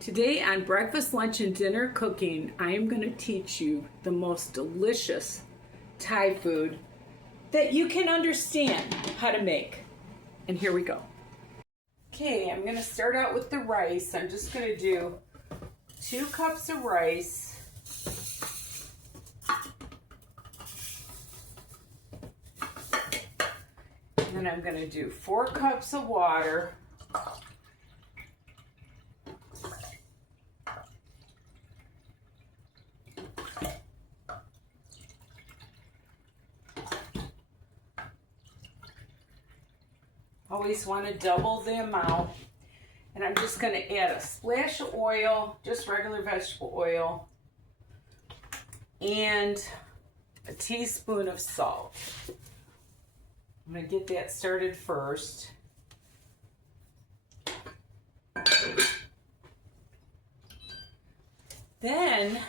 Today on Breakfast, Lunch, and Dinner Cooking, I am going to teach you the most delicious Thai food that you can understand how to make. And here we go. Okay, I'm going to start out with the rice. I'm just going to do 2 cups of rice. And then I'm going to do 4 cups of water. Always want to double the amount. And I'm just going to add a splash of oil, just regular vegetable oil, and a teaspoon of salt. I'm going to get that started first. Then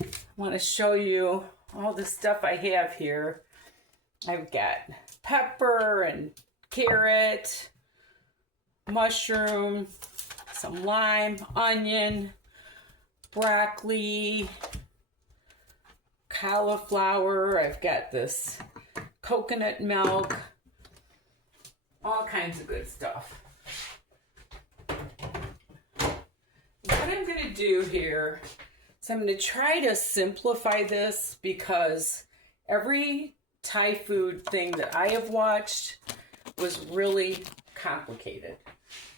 I want to show you all the stuff I have here. I've got pepper and carrot, mushroom, some lime, onion, broccoli, cauliflower. I've got this coconut milk, all kinds of good stuff. What I'm going to do here is I'm going to try to simplify this because every Thai food thing that I have watched was really complicated,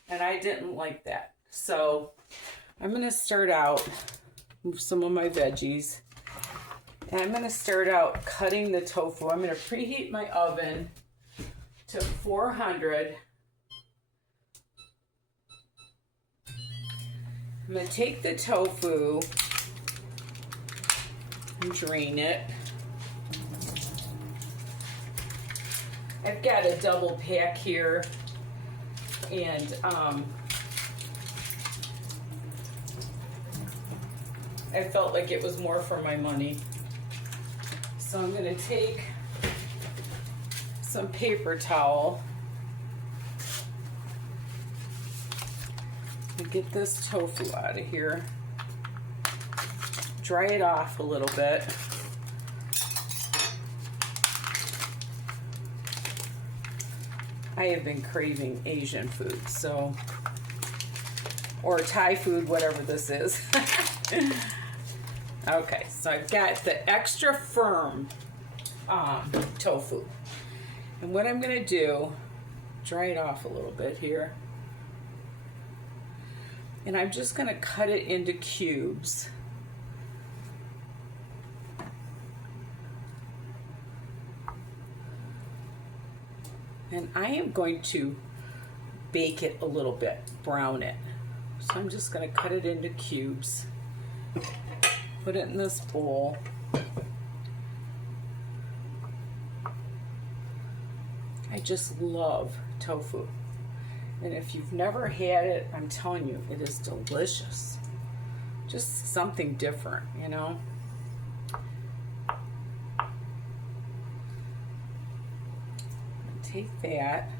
and I didn't like that. So I'm going to start out with some of my veggies, and I'm going to start out cutting the tofu. I'm going to preheat my oven to 400. I'm going to take the tofu and drain it. I've got a double pack here, and I felt like it was more for my money. So I'm going to take some paper towel and get this tofu out of here. Dry it off a little bit. I have been craving Asian food, so, or Thai food, whatever this is. Okay, so I've got the extra firm tofu. And what I'm going to do, dry it off a little bit here. And I'm just going to cut it into cubes. And I am going to bake it a little bit, brown it. So I'm just going to cut it into cubes. Put it in this bowl. I just love tofu. And if you've never had it, I'm telling you, it is delicious. Just something different, you know? Take that,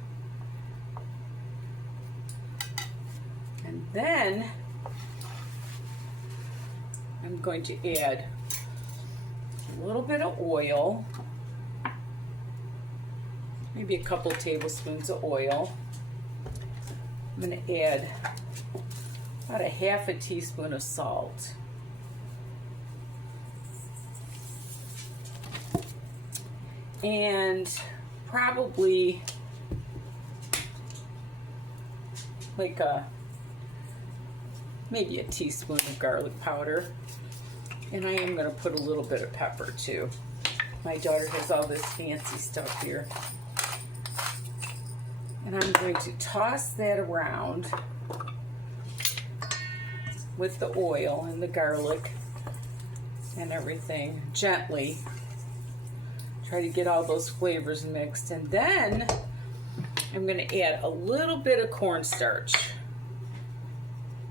and then I'm going to add a little bit of oil, maybe a couple tablespoons of oil. I'm going to add about a half a teaspoon of salt. And probably like maybe a teaspoon of garlic powder. And I am going to put a little bit of pepper too. My daughter has all this fancy stuff here. And I'm going to toss that around with the oil and the garlic and everything gently. Try to get all those flavors mixed, and then I'm going to add a little bit of cornstarch,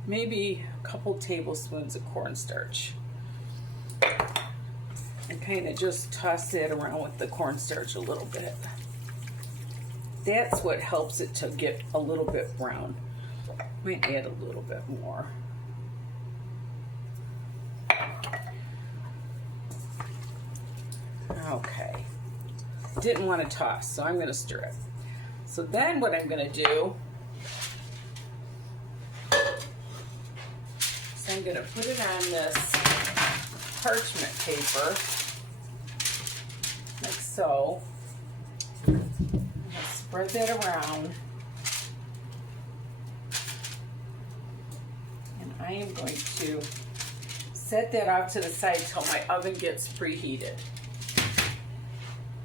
maybe a couple tablespoons of cornstarch, and kind of just toss that around with the cornstarch a little bit. That's what helps it to get a little bit brown. Might add a little bit more. Okay. Didn't want to toss, so I'm going to stir it. So then what I'm going to do is I'm going to put it on this parchment paper, like so. Spread that around. And I am going to set that off to the side till my oven gets preheated.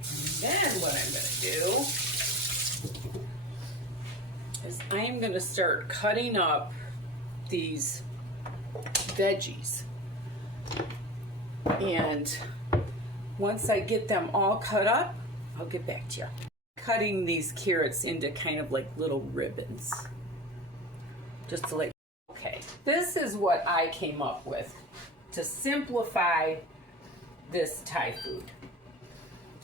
And then what I'm going to do is I am going to start cutting up these veggies. And once I get them all cut up, I'll get back to you. Cutting these carrots into kind of like little ribbons. Just to like, okay. This is what I came up with to simplify this Thai food.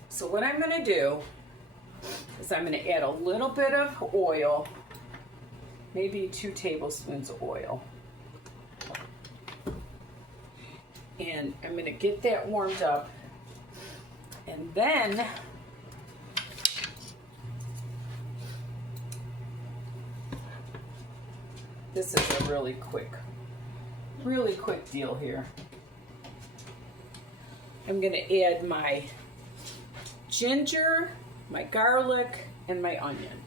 So what I'm going to do is I'm going to add a little bit of oil, maybe 2 tablespoons of oil. And I'm going to get that warmed up. And then this is a really quick deal here. I'm going to add my ginger, my garlic, and my onion.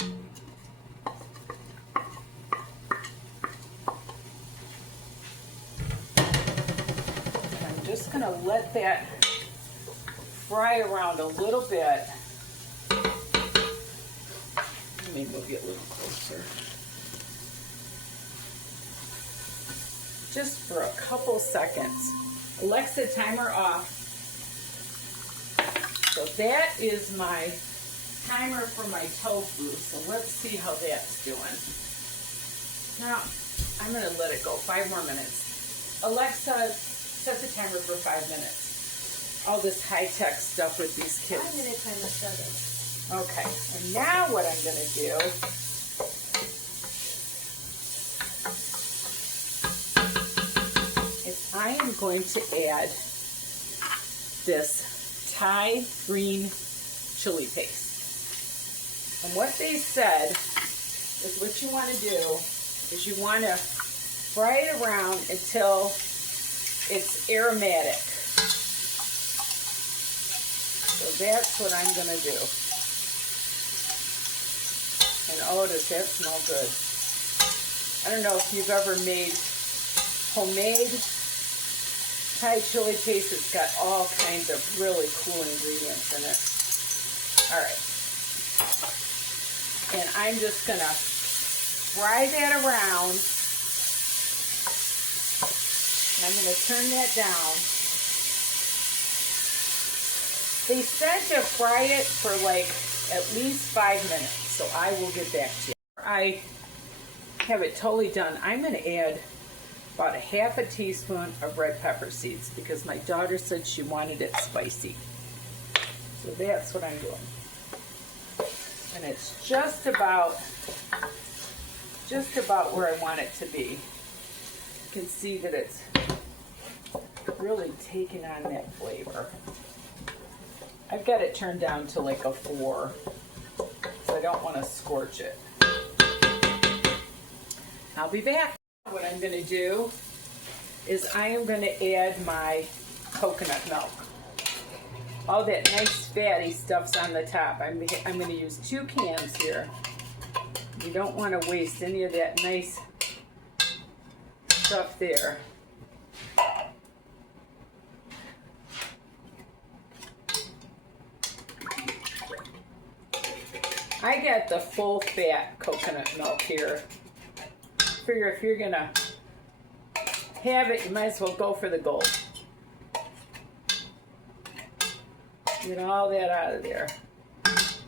I'm just going to let that fry around a little bit. Let me move you a little closer. Just for a couple seconds. Alexa, timer off. So that is my timer for my tofu. So let's see how that's doing. Now, I'm going to let it go 5 more minutes. Alexa, set the timer for 5 minutes. All this high-tech stuff with these kids. 5-minute timer started. Okay, and now what I'm going to do is I am going to add this Thai green chili paste. And what they said is what you want to do is you want to fry it around until it's aromatic. So that's what I'm going to do. And oh, does that smell good. I don't know if you've ever made homemade Thai chili paste. It's got all kinds of really cool ingredients in it. Alright. And I'm just going to fry that around. And I'm going to turn that down. They said to fry it for like at least 5 minutes. So I will get back to you. I have it totally done. I'm going to add about a half a teaspoon of red pepper seeds because my daughter said she wanted it spicy. So that's what I'm doing. And it's just about where I want it to be. You can see that it's really taking on that flavor. I've got it turned down to like a 4. So I don't want to scorch it. I'll be back. What I'm going to do is I am going to add my coconut milk. All that nice fatty stuff's on the top. I'm going to use 2 cans here. You don't want to waste any of that nice stuff there. I got the full fat coconut milk here. Figure if you're gonna have it, you might as well go for the gold. Get all that out of there.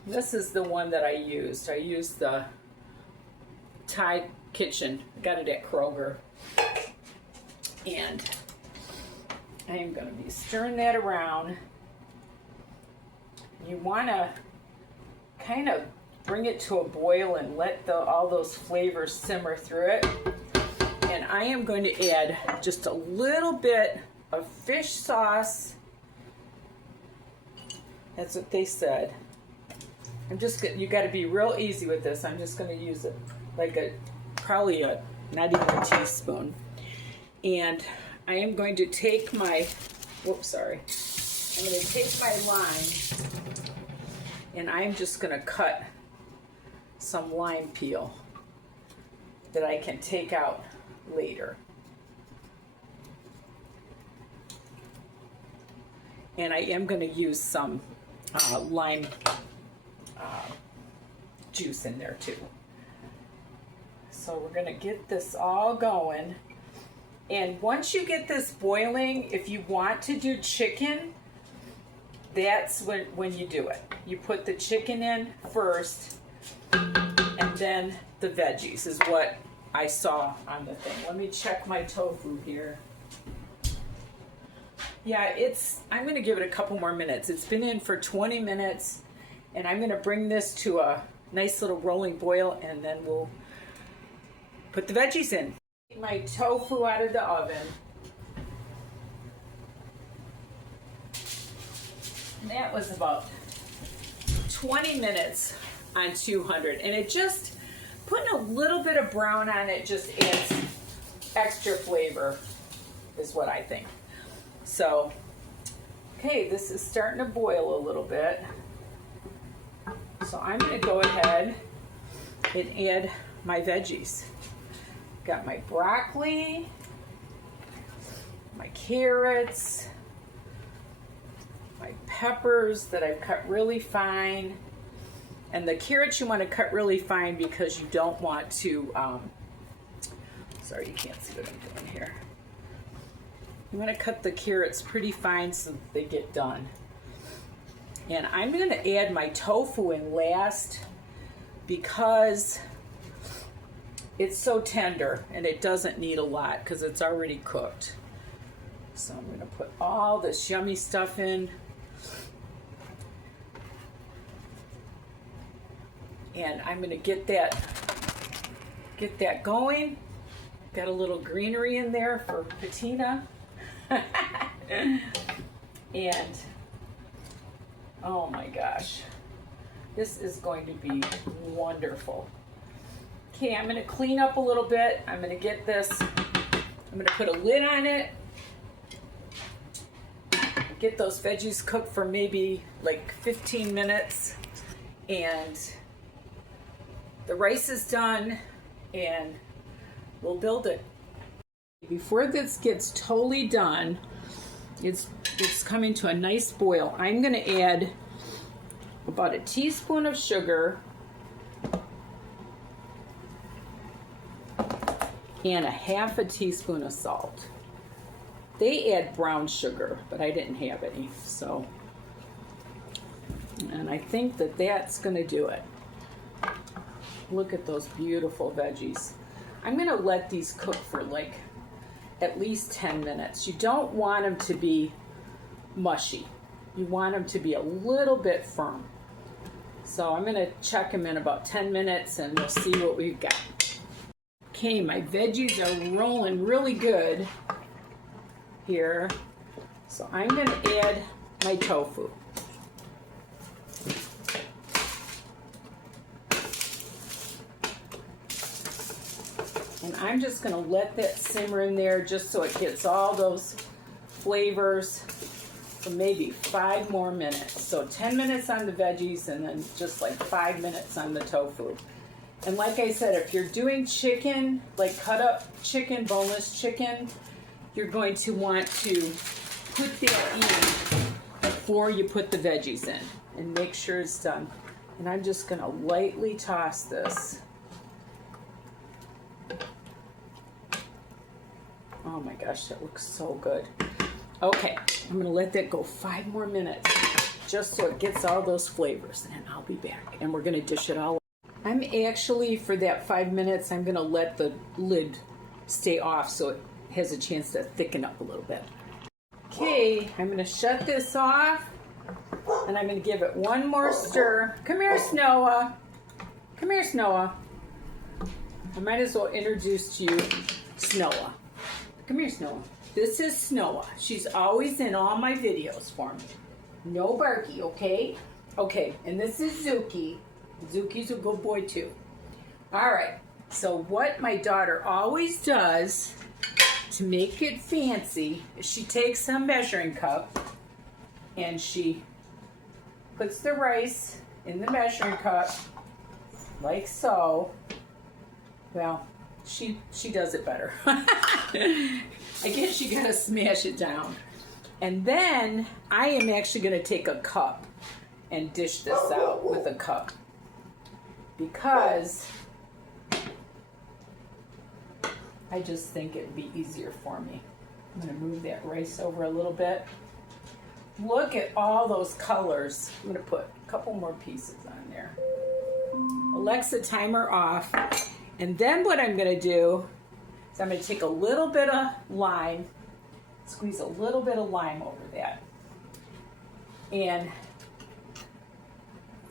This is the one that I used. I used the Thai Kitchen. I got it at Kroger. And I am gonna be stirring that around. You wanna kind of bring it to a boil and let all those flavors simmer through it. And I am going to add just a little bit of fish sauce. That's what they said. You got to be real easy with this. I'm just going to use it like probably not even a teaspoon. And I am going to take my, I'm going to take my lime and I'm just going to cut some lime peel that I can take out later. And I am going to use some lime juice in there too. So we're going to get this all going. And once you get this boiling, if you want to do chicken, that's when you do it. You put the chicken in first, and then the veggies is what I saw on the thing. Let me check my tofu here. Yeah, I'm going to give it a couple more minutes. It's been in for 20 minutes, and I'm going to bring this to a nice little rolling boil, and then we'll put the veggies in. Get my tofu out of the oven. And that was about 20 minutes on 200, and it just, putting a little bit of brown on it just adds extra flavor, is what I think. So, okay, this is starting to boil a little bit. So I'm going to go ahead and add my veggies. Got my broccoli, my carrots, my peppers that I've cut really fine. And the carrots you want to cut really fine because you don't want to, sorry, you can't see what I'm doing here. You want to cut the carrots pretty fine so that they get done. And I'm going to add my tofu in last because it's so tender and it doesn't need a lot because it's already cooked. So I'm going to put all this yummy stuff in. And I'm going to get that going. Got a little greenery in there for patina. And oh my gosh, this is going to be wonderful. Okay, I'm going to clean up a little bit. I'm going to get this, I'm going to put a lid on it. Get those veggies cooked for maybe like 15 minutes. And the rice is done and we'll build it. Before this gets totally done, it's coming to a nice boil. I'm going to add about a teaspoon of sugar and a half a teaspoon of salt. They add brown sugar, but I didn't have any, so. And I think that that's going to do it. Look at those beautiful veggies. I'm going to let these cook for like at least 10 minutes. You don't want them to be mushy. You want them to be a little bit firm. So I'm going to check them in about 10 minutes and we'll see what we've got. Okay, my veggies are rolling really good here. So I'm going to add my tofu. And I'm just going to let that simmer in there just so it gets all those flavors for maybe 5 more minutes. So 10 minutes on the veggies and then just like 5 minutes on the tofu. And like I said, if you're doing chicken, like cut up chicken, boneless chicken, you're going to want to put that in before you put the veggies in and make sure it's done. And I'm just going to lightly toss this. Oh my gosh, that looks so good. Okay, I'm going to let that go 5 more minutes just so it gets all those flavors, and I'll be back. And we're going to dish it all up. I'm actually, for that 5 minutes, I'm going to let the lid stay off so it has a chance to thicken up a little bit. Okay, I'm going to shut this off. And I'm going to give it one more stir. Come here, Snowa. Come here, Snowa. I might as well introduce to you Snowa. Come here, Snowa. This is Snowa. She's always in all my videos for me. No Barky, okay? Okay, and this is Zuki. Zuki's a good boy too. All right, so what my daughter always does to make it fancy is she takes a measuring cup and she puts the rice in the measuring cup like so. Well, she does it better. I guess you gotta smash it down. And then I am actually gonna take a cup and dish this out with a cup because I just think it'd be easier for me. I'm gonna move that rice over a little bit. Look at all those colors. I'm gonna put a couple more pieces on there. Alexa, timer off. And then what I'm gonna do is I'm gonna take a little bit of lime, squeeze a little bit of lime over that. And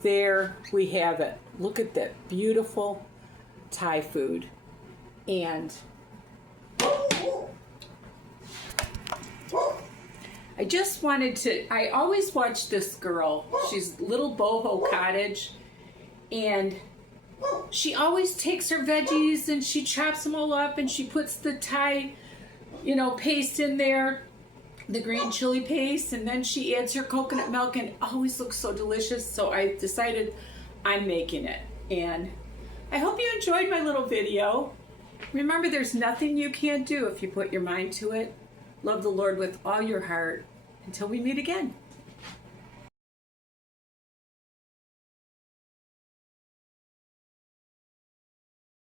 there we have it. Look at that beautiful Thai food. And I just wanted to, I always watch this girl. She's Little Boho Cottage. And she always takes her veggies and she chops them all up and she puts the Thai, paste in there, the green chili paste, and then she adds her coconut milk and it always looks so delicious. So I decided I'm making it. And I hope you enjoyed my little video. Remember, there's nothing you can't do if you put your mind to it. Love the Lord with all your heart. Until we meet again.